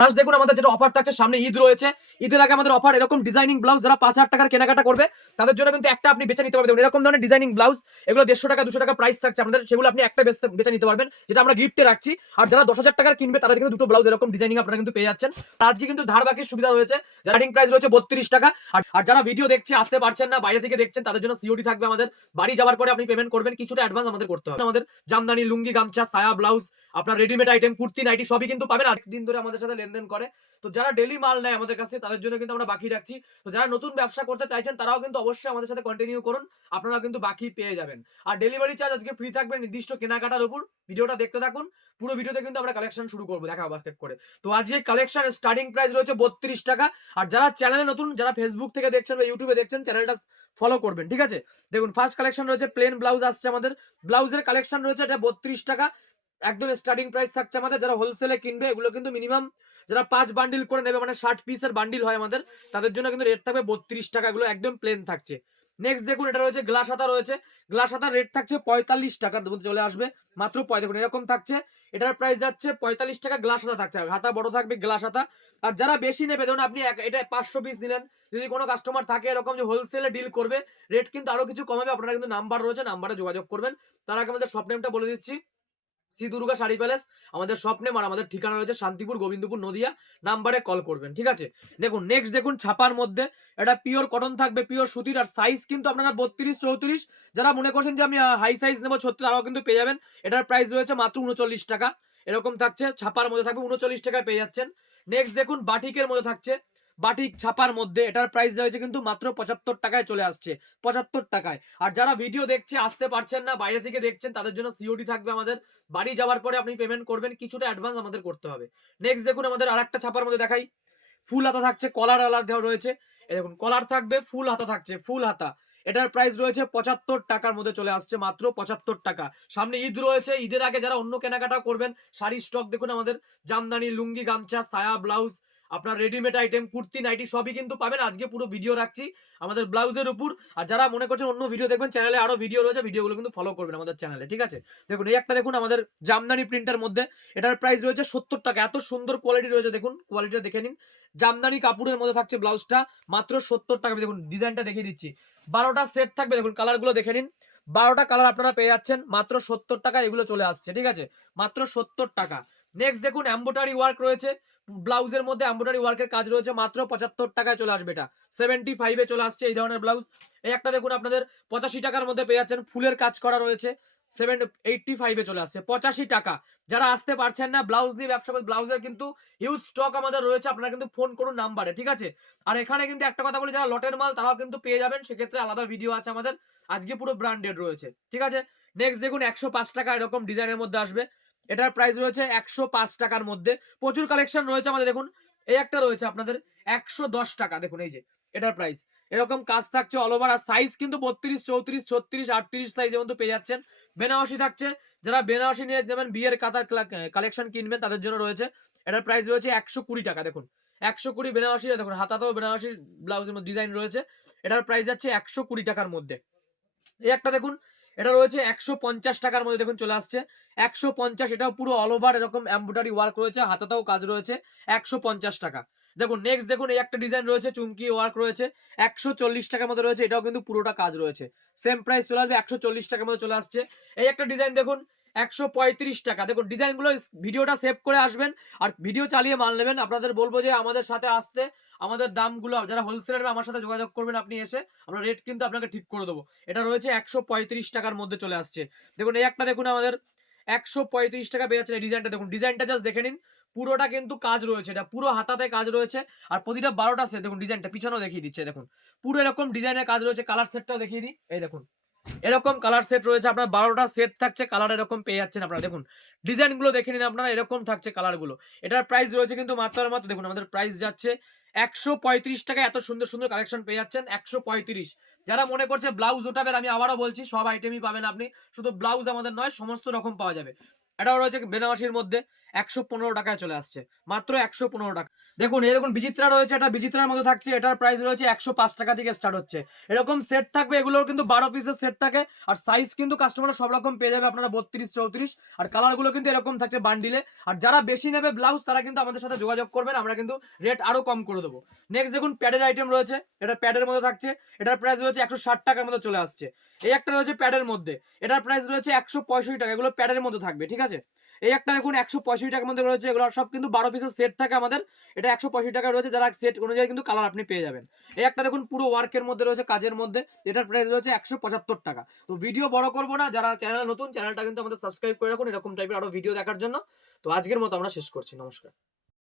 First দেখুন আমাদের যেটা অফার থাকছে, সামনে ঈদ রয়েছে। ঈদের আগে আমাদের অফার এরকম ডিজাইনিং ব্লাউজ যারা পাঁচ হাজার টাকার কেনাকাটা করবে, তাদের জন্য কিন্তু একটা আপনি বেছে নিতে পারবেন। এরকম ধরনের ডিজাইনিং ব্লাউজ এগুলো দেড়শো টাকা, দুশো টাকা প্রাইস থাকছে আপনাদের সেগুলো আপনি একটা বেছে নিতে পারবেন, যেটা আমরা গিফটে রাখছি। আর যারা দশ হাজার টাকার কিনবে, তাদের কিন্তু দুটো ব্লাউজ এরকম ডিজাইনিং আপনারা কিন্তু পেয়ে যাচ্ছেন। আজকে কিন্তু ধার বাকির সুবিধা রয়েছে স্টার্টিং প্রাইস রয়েছে বত্রিশ টাকা। আর যারা ভিডিও দেখছে, আসতে পারছেন না, বাইরে থেকে দেখছেন, তাদের জন্য সিওডি থাকবে আমাদের। বাড়ি যাওয়ার পরে আপনি পেমেন্ট করবেন, কিছুটা অ্যাডভান্স আমাদের করতে হবে। আমাদের জামদানি, লুঙ্গি, গামছা, সায়া ব্লাউজ আপনার রেডিমেড আইটেম কুর্তি নাইটি সবই কিন্তু পাবেন। আর দিন ধরে আমাদের সাথে লেনদেন করে। তো যারা ডেলি মাল নেয় আমাদের কাছে, তাদের জন্য কিন্তু আমরা বাকি রাখছি। তো যারা নতুন ব্যবসা করতে চাইছেন, তারাও কিন্তু অবশ্যই আমাদের সাথে কন্টিনিউ করুন। আপনারা কিন্তু বাকি পেয়ে যাবেন। আর ডেলিভারি চার্জ আজকে ফ্রি থাকবে নির্দিষ্ট কেনাকাটার উপর। ভিডিওটা দেখতে থাকুন। পুরো ভিডিওতে কিন্তু আমরা কালেকশন শুরু করব। দেখা বাস্কেট করে। তো আজকে কালেকশন স্টার্টিং প্রাইস রয়েছে বত্রিশ টাকা। আর যারা চ্যানেলে নতুন, যারা ফেসবুক থেকে দেখছেন বা ইউটিউবে দেখছেন চ্যানেলটা ফলো করবেন, ঠিক আছে? দেখুন ফার্স্ট কালেকশন রয়েছে প্লেন ব্লাউজ আসছে আমাদের। ব্লাউজের কালেকশন রয়েছে, এটা বত্রিশ টাকা। একদম স্টার্টিং প্রাইস থাকছে আমাদের। যারা হোলসেলে কিনবে, এগুলো কিন্তু মিনিমাম যারা পাঁচ বান্ডিল করে নেবে মানে ষাট পিসের বান্ডিল হয় আমাদের, তাদের জন্য কিন্তু রেট থাকবে বত্রিশ টাকা, এগুলো একদম প্লেন থাকছে। নেক্সট দেখুন, এটা রয়েছে গ্লাস হাতা রয়েছে। গ্লাস হাতার রেট থাকছে পঁয়তাল্লিশ টাকার মধ্যে চলে আসবে, মাত্র পয় দেখুন এরকম থাকছে। এটার প্রাইস যাচ্ছে পঁয়তাল্লিশ টাকা গ্লাস হাতা থাকছে। হাতা বড় থাকবে গ্লাস হাতা। আর যারা বেশি নেবে, ধরুন আপনি এটা পাঁচশো পিস নিলেন, যদি কোনো কাস্টমার থাকে এরকম যে হোলসেলে ডিল করবে রেট কিন্তু আরও কিছু কমাবে, আপনারা কিন্তু নাম্বার রয়েছে নাম্বারে যোগাযোগ করবেন। তার আগে আমাদের শপ নেমটা বলে দিচ্ছি। শ্রী দুর্গা শাড়ি প্যালেস, আমাদের স্বপ্নে নেম আর আমাদের ঠিকানা রয়েছে শান্তিপুর, গোবিন্দপুর, নদিয়া, নাম্বারে কল করবেন, ঠিক আছে? দেখুন নেক্সট দেখুন ছাপার মধ্যে, এটা পিওর কটন থাকবে পিওর সুতির, আর সাইজ কিন্তু আপনারা বত্রিশ, চৌত্রিশ, যারা মনে করছেন যে আমি হাই সাইজ নেব ছত্রিশ আরও কিন্তু পেয়ে যাবেন, এটার প্রাইস রয়েছে মাত্র উনচল্লিশ টাকা, এরকম থাকছে, ছাপার মধ্যে থাকবে, উনচল্লিশ টাকায় পেয়ে যাচ্ছেন। নেক্সট দেখুন বাটিকের মধ্যে থাকছে বাটিক ছাপার মধ্যে এটার প্রাইস রয়েছে কিন্তু মাত্র পঁচাত্তর টাকায় চলে আসছে, পঁচাত্তর টাকায়। আর যারা ভিডিও দেখছে, আসতে পারছেন না, বাইরে থেকে দেখছেন, তাদের জন্য সিওডি থাকবে আমাদের। বাড়ি যাওয়ার পরে আপনি পেমেন্ট করবেন, কিছুটা অ্যাডভান্স আমাদের করতে হবে। নেক্সট দেখুন, আমাদের আরেকটা ছাপার মধ্যে দেখাই। ফুল হাতা থাকছে কলার আলার দেওয়া রয়েছে। দেখুন কলার থাকবে, ফুল হাতা থাকছে, ফুল হাতা। এটার প্রাইস রয়েছে পঁচাত্তর টাকার মধ্যে চলে আসছে, মাত্র পঁচাত্তর টাকা। সামনে ঈদ রয়েছে, ঈদের আগে যারা অন্য কেনাকাটা করবেন, শাড়ির স্টক দেখুন আমাদের। জামদানি, লুঙ্গি, গামছা, সায়া ব্লাউজ আপনার রেডিমেড আইটেম কুর্তি নাইটি সবই কিন্তু পাবেন। আজকে পুরো ভিডিও রাখছি আমাদের ব্লাউজের উপর। আর যারা মনে করছেন অন্য ভিডিও দেখবেন চ্যানেলে আরও ভিডিও রয়েছে ভিডিওগুলো কিন্তু ফলো করবেন আমাদের চ্যানেলে ঠিক আছে? দেখুন, এই একটা দেখুন আমাদের জামদানি প্রিন্টের মধ্যে। এটার প্রাইস রয়েছে সত্তর টাকা। এত সুন্দর কোয়ালিটি রয়েছে, দেখুন কোয়ালিটিটা দেখে নিন। জামদানি কাপড়ের মধ্যে থাকছে ব্লাউজটা, মাত্র সত্তর টাকা। দেখুন ডিজাইনটা দেখিয়ে দিচ্ছি। বারোটা সেট থাকবে, দেখুন কালারগুলো দেখে নিন। বারোটা কালার আপনারা পেয়ে যাচ্ছেন, মাত্র সত্তর টাকা, এগুলো চলে আসছে, ঠিক আছে? মাত্র সত্তর টাকা। নেক্সট দেখুন এম্বোটারি ওয়ার্ক রয়েছে। ব্লাউজের মধ্যে এম্বোটারি ওয়ার্কের কাজ রয়েছে, মাত্র পঁচাত্তর টাকায় চলে আসবে এটা। সেভেন্টি ফাইভে চলে আসছে এই ধরনের ব্লাউজ এই একটা দেখুন, আপনাদের পঁচাশি টাকার মধ্যে পেয়ে যাচ্ছেন, ফুলের কাজ করা রয়েছে। সেভেন এইটটি ফাইভে চলে আসছে, পঁচাশি টাকা। যারা আসতে পারছেন না ব্লাউজ নিয়ে ব্যবসা করতে ব্লাউজের কিন্তু হিউজ স্টক আমাদের রয়েছে, আপনারা কিন্তু ফোন করুন নাম্বারে, ঠিক আছে? আর এখানে কিন্তু একটা কথা বলি, যারা লটের মাল, তারাও কিন্তু পেয়ে যাবেন, সেক্ষেত্রে আলাদা ভিডিও আছে আমাদের। আজকে পুরো ব্র্যান্ডেড রয়েছে, ঠিক আছে? নেক্সট দেখুন, একশো পাঁচ টাকা এরকম ডিজাইনের মধ্যে আসবে। এটার প্রাইস রয়েছে একশো পাঁচ টাকার মধ্যে। প্রচুর কালেকশন রয়েছে আমাদের, দেখুন। এই একটা রয়েছে আপনাদের, একশো দশ টাকা, দেখুন এই যে, এটার প্রাইস এরকম কাজ থাকছে অল ওভার আর সাইজ কিন্তু বত্রিশ, চৌত্রিশ, ছত্রিশ, আটত্রিশ সাইজের মধ্যে পেয়ে যাচ্ছেন। বেনারসি থাকছে, যারা বেনারসি নিয়ে যাবেন বিয়ের কাতার কালেকশন কিনবেন, তাদের জন্য রয়েছে। এটার প্রাইস রয়েছে একশো কুড়ি টাকা, দেখুন। একশো কুড়ি বেনারসি, দেখুন, হাতাতেও বেনারসির ব্লাউজের ডিজাইন রয়েছে। এটার প্রাইস যাচ্ছে একশো কুড়ি টাকার মধ্যে। এই একটা দেখুন এটা রয়েছে একশো পঞ্চাশ টাকার মধ্যে দেখুন চলে আসছে। একশো পঞ্চাশ এটাও পুরো অল ওভার এরকম এম্ব্রয়ডারি ওয়ার্ক রয়েছে, হাতাতেও কাজ রয়েছে, একশো পঞ্চাশ টাকা। দেখুন নেক্সট দেখুন, এই একটা ডিজাইন রয়েছে, চুমকি ওয়ার্ক রয়েছে, একশো চল্লিশ টাকার মধ্যে রয়েছে, এটাও কিন্তু পুরোটা কাজ রয়েছে। সেম প্রাইস চলে আসবে, একশো চল্লিশ টাকার মধ্যে চলে আসছে। এই একটা ডিজাইন দেখুন একশো পঁয়ত্রিশ টাকা। দেখুন, ডিজাইনগুলো ভিডিওটা সেভ করে আসবেন আর ভিডিও চালিয়ে মাল নেবেন। আপনাদের বলব যে আমাদের সাথে আসতে, আমাদের দামগুলো, যারা হোলসেলার আমার সাথে যোগাযোগ করবেন আপনি এসে, আমরা রেট কিন্তু আপনাকে ঠিক করে দেবো। এটা রয়েছে একশো পঁয়ত্রিশ টাকার মধ্যে চলে আসছে। দেখুন, এই একটা দেখুন আমাদের একশো পঁয়ত্রিশ টাকা পেয়ে যাচ্ছে ডিজাইনটা। দেখুন, ডিজাইনটা জাস্ট দেখে নিন। পুরোটা কিন্তু কাজ রয়েছে, এটা পুরো হাতাতে কাজ রয়েছে আর প্রতিটা বারোটা সেট দেখুন, ডিজাইনটা পিছনেও দেখিয়ে দিচ্ছে, দেখুন। পুরো এরকম ডিজাইনের কাজ রয়েছে কালার সেটটাও দেখিয়ে দিই। এই দেখুন। এরকম কালার সেট রয়েছে, আপনার বারোটা সেট থাকছে কালার এরকম পেয়ে যাচ্ছেন আপনারা। দেখুন ডিজাইনগুলো দেখে নিন আপনারা, এরকম থাকছে কালারগুলো এটার প্রাইস রয়েছে কিন্তু মাত্র মাত্র, দেখুন, আমাদের প্রাইস যাচ্ছে একশো পঁয়ত্রিশ টাকা এত সুন্দর সুন্দর কালেকশন পেয়ে যাচ্ছেন, একশো পঁয়ত্রিশ। যারা মনে করছে ব্লাউজ ওঠাবেন আমি আবারও বলছি, সব আইটেমই পাবেন আপনি। শুধু ব্লাউজ আমাদের নয়, সমস্ত রকম পাওয়া যাবে। এটাও রয়েছে বেনারসির মধ্যে একশো পনেরো টাকায় চলে আসছে। মাত্র একশো পনেরো টাকা। দেখুন দেখুন, বিচিত্রা রয়েছে, এটা বিচিত্রার মধ্যে থাকছে, এটার প্রাইস রয়েছে একশো পাঁচ টাকা থেকে স্টার্ট হচ্ছে। এরকম সেট থাকবে এগুলোর কিন্তু বারো পিসের সেট থাকে, আর সাইজ কিন্তু কাস্টমার সব রকম পেয়ে যাবে আপনারা বত্রিশ, চৌত্রিশ, আর কালারগুলো কিন্তু এরকম থাকছে বান্ডিলে আর যারা বেশি নেবে ব্লাউজ তারা কিন্তু আমাদের সাথে যোগাযোগ করবেন, আমরা কিন্তু রেট আরও কম করে দেবো। নেক্সট দেখুন প্যাডের আইটেম রয়েছে, এটা প্যাডের মধ্যে থাকছে, এটার প্রাইস রয়েছে একশো ষাট টাকার মধ্যে চলে আসছে। এই একটা রয়েছে প্যাডের মধ্যে। এটার প্রাইস রয়েছে একশো পঁয়ষট্টি টাকা। এগুলো প্যাডের মধ্যে থাকবে, ঠিক আছে? এই একটা দেখুন একশো পঁয়ষট্টি টাকার মধ্যে রয়েছে। এগুলো সব কিন্তু বারো পিসের সেট থাকে আমাদের। এটা একশো পঁয়ষট্টি টাকা রয়েছে। যারা সেট অনুযায়ী কিন্তু কালার আপনি পেয়ে যাবেন। এই একটা দেখুন পুরো ওয়ার্কের মধ্যে রয়েছে, কাজের মধ্যে। এটার প্রাইস রয়েছে একশো পঁচাত্তর টাকা। তো ভিডিও বড় করব না। যারা চ্যানেল নতুন চ্যানেলটা কিন্তু আমাদের সাবস্ক্রাইব করে রাখুন। এরকম টাইপের আরও ভিডিও দেখার জন্য। তো আজকের মতো আমরা শেষ করছি। নমস্কার।